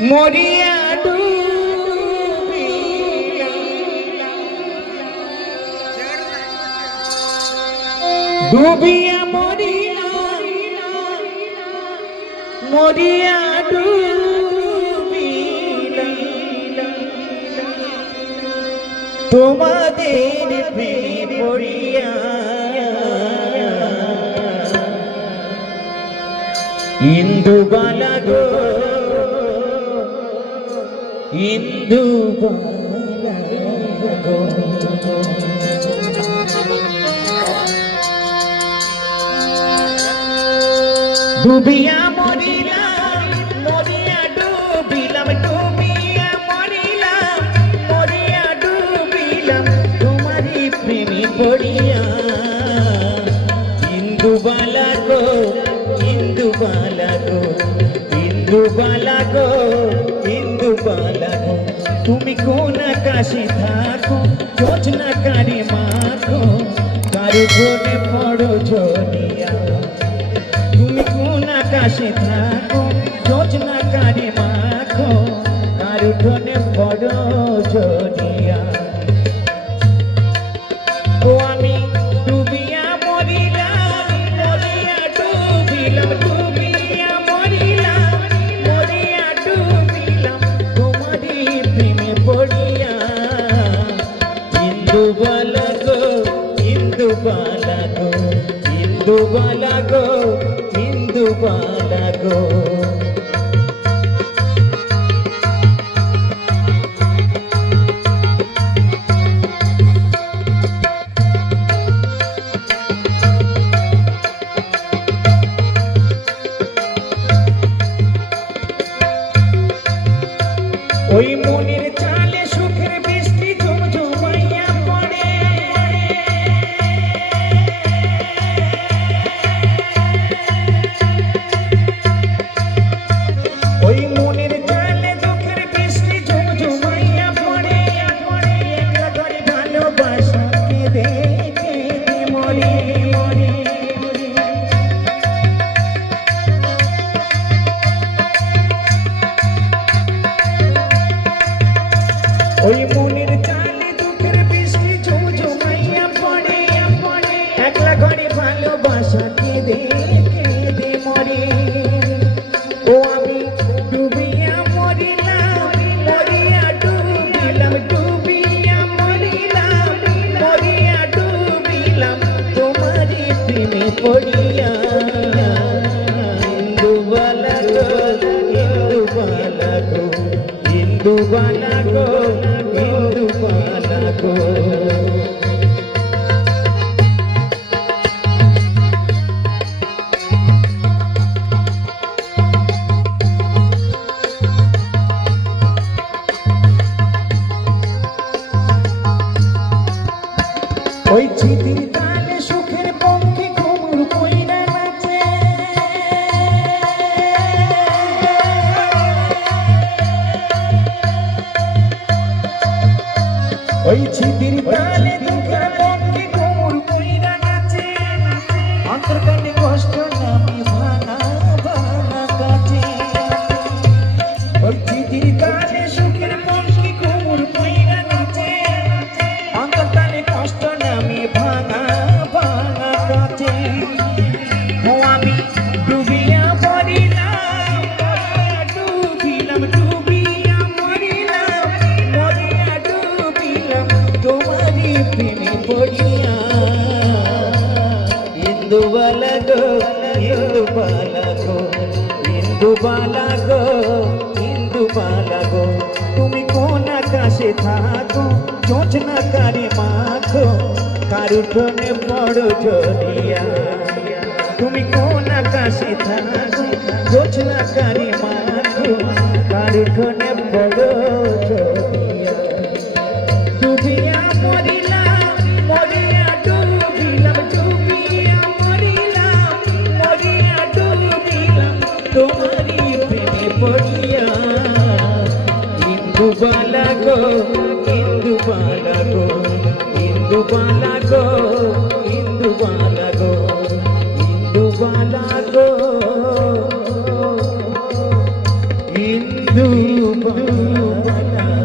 মরিয়া ডুবিয়া মরিয়া মরিয়া ডুবিলা তোমাদের প্রেমে পড়িয়া ইন্দুবালা গো ইন্দুবালা গো ডুবিয়া মরিলাম মরিয়া ডুবিলাম ডুবিয়া মরিলাম মরিয়া ডুবিলাম তোমারই প্রেমে পড়িয়া ইন্দুবালা গো ইন্দুবালা গো ইন্দুবালা গো ইন্দুবালা গো তুমি কোন আকাশে থাকো যোজনা কারে মাখো কারো ঘরে পড়ো ঝরিয়া তুমি কোন আকাশে থাকো যোজনা কারে মাখো কারো ঘরে পড়ো ঝরিয়া ও আমি ডুবিয়া মরিলাম মরিয়া ডুবিলাম ডুবিয়া মরিলাম মরিয়া ডুবিলাম তোমারই প্রেমে পড়িয়া ইন্দুবালা গো ইন্দুবালা গো ইন্দুবালা গো ইন্দুবালা গো ওই মনের চালে সুখের বৃষ্টি ঝুমঝুমাইয়া পড়ে ওই মনের চালে দুঃখের বৃষ্টি ঝুমঝুমাইয়া পড়ে একলা করে ভালোবাসা কেঁদে কেঁদে মরে মরে ওই মনের চালে দুঃখের বৃষ্টি ঝুমঝুমাইয়া পড়ে একলা ঘরে ভালোবাসা কেঁদে কেঁদে মরে ও আমি ডুবিয়া মরিলাম মরিয়া ডুবিলাম ডুবিয়া মরিলাম মরিয়া ডুবিলাম তোমারই প্রেমে পড়িয়া ইন্দুবালা গো ইন্দুবালা গো ইন্দুবালা গো ইন্দুবালা গো ওই চিঠির তালে সুখের পঙ্খে ঘুমুর কইরা নাচে ওই চিঠির তালে দুঃখের পঙ্খে ঘুমুর কইরা নাচে অন্তর্কালে কষ্ট নামে ভাঙা ভাঙা কাছে ওই চিঠির তালে সুখের পঙ্খে ঘুমুর কইরা নাচে অন্তর্কালে কষ্ট নামে ভাঙা ভাঙা কাছে ও আমি ডুবিয়া মরিলাম ডুবিলাম ডুবিয়া মরিলাম মরিয়া ডুবিলাম তোমারই প্রেমে পড়িয়া ইন্দুবালা গো ইন্দুবালা গো ইন্দুবালা গো ইন্দুবালা গো তুমি কোন আকাশে থাকো যোজনা কারে মাখো কারো ঠোনে পড়ো ঝরিয়া তুমি কোন আকাশে থাকো যোজনা কারে মাখো কারো ঠোনে পড়ো ঝরিয়া ডুবিয়া মরিলাম মরিয়া ডুবিলাম ডুবিয়া মরিলাম মরিয়া ডুবিলাম তোমারই প্রেমে পড়িয়া ইন্দুবালা গো ইন্দুবালা গো ইন্দুবালা গো ইন্দুবালা গো ইন্দুবালা গো ইন্দু দুবালা